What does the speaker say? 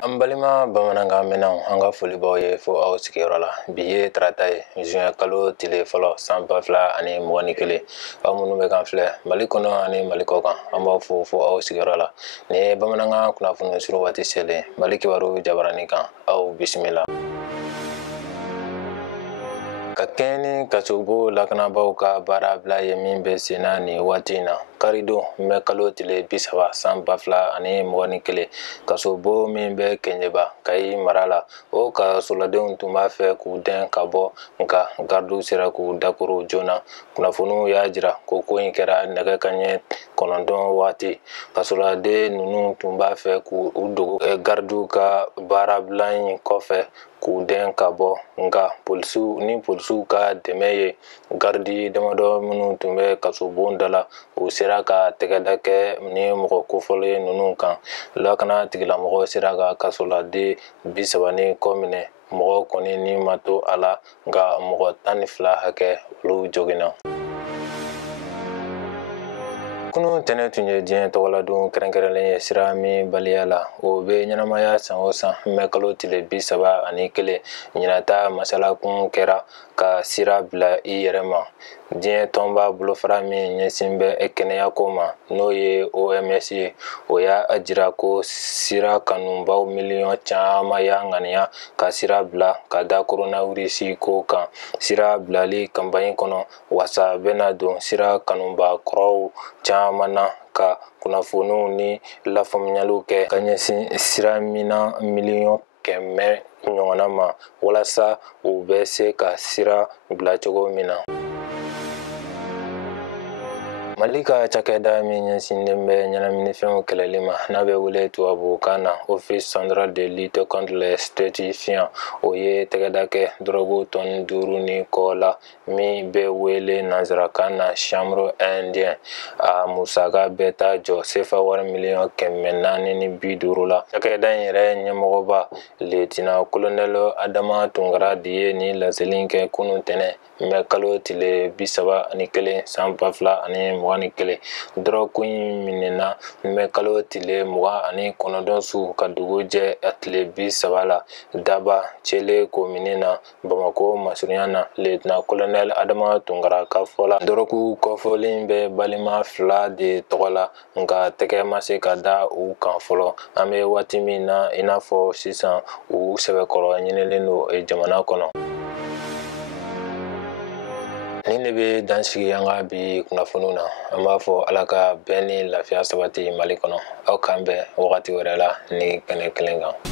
An balima bamanankan mɛnnaw an ka foli b'aw ye fo aw sigiyɔrɔ la. Bi ye tarata ye juin kalo tile fɔlɔ san 2021. Aw minnu bɛ kan filɛ Mali kɔnɔ ani Mali kɔ kan an b'aw fo aw sigiyɔrɔ la. Ni ye bamanankan kunnafoni suru waati selen Mali kibaru jabaranin kan aw bisimila. Ka kɛɲɛ ni kasobo lakanabaaw ka baara bila ye min bɛ senna nin waati in na. Karidon mɛ kalo tile 30 san 2021 kasobo min bɛ Kɛɲɛba Kayi mara la o kasoladenw tun b'a fɛ k'u dɛn ka bɔ nka gardiw sera k'u dakoro joona. Kunnafoniw y'a jira ko in kɛra nɛgɛ kanɲɛ 9 waati. Kasoladen ninnu tun b'a fɛ k'u dogo gardiw ka baarabila in kɔfɛ k'u dɛn ka bɔ nka polisiw ka dɛmɛ ye gardi damadɔ minnu tun bɛ kasobon da la u sera ka tɛgɛda kɛ ni mɔgɔ kofɔlen ninnu kan. Lakana tigilamɔgɔ sera ka kasoladen 30 kɔ minɛ. Mɔgɔ kɔni ni ma to a la nka mɔgɔ 12 hakɛ olu joginna. Kunun tɛnɛ tun ye diɲɛ tɔgɔladon kɛrɛnkɛrɛnlen ye sira min baliya la o bɛ ɲɛnamaya san o san mɛ kalo tile 31 ɲinata masalakun kɛra ka sira bila i yɛrɛ ma. Diɲɛ tɔnba bolofara min ɲɛsin bɛ kɛnɛyako ma n'o ye OMS ye o y'a jira ko sira kanubaw miliyɔn caman y'a ŋaniya ka sira bila ka da coronavirus ko kan. Sira bilali kanpaɲi kɔnɔ wasa bɛna don sira kanuba kɔrɔw caman na ka kunnafoniw ni lafaamuyaliw kɛ ka ɲɛsin sira mina miliyɔn 100 ɲɔgɔnna ma walasa u bɛ se ka sira bila cogo min na. Mali ka cakɛda min ɲɛsinnen bɛ ɲɛnaminifɛnw kɛlɛli ma n'a bɛ wele tubabukan na Office Central de Lutte contre les Stupéfiants o ye tɛgɛda kɛ drogue tɔni 5 ni kɔ la min bɛ wele nanzarakan na Chambre Indien a musaka bɛ taa jɔ CFA wari miliyɔn 450 la. Cakɛda in yɛrɛ ɲɛmɔgɔba Lieutenant Colonel Adama Tunkara de ye ni laseli kɛ kunun tɛnɛ mɛ kalo tile 31 san 2021. Drogue in minɛna mɛ kalo tile 29 su ka dugu jɛ tile 30 la Daba Cele komini na Bamako masurunya na. Lieutenant Colonel Adama Tunkara ka fɔ la drogue kɔfɔlen bɛ balima 2 de tɔgɔ la nka tɛgɛ ma se ka da u kan fɔlɔ. An bɛ waati min na i n'a fɔ sisan u sɛbɛkɔrɔ ɲinilen don jamana kɔnɔ. Nin de bɛ dansigi an ka bi kunnafoniw na. An b'a fɔ Ala ka bɛn ni lafiya sabati Mali kɔnɔ. Aw k'an bɛn wagati wɛrɛ la ni kɛnɛ kelen kan.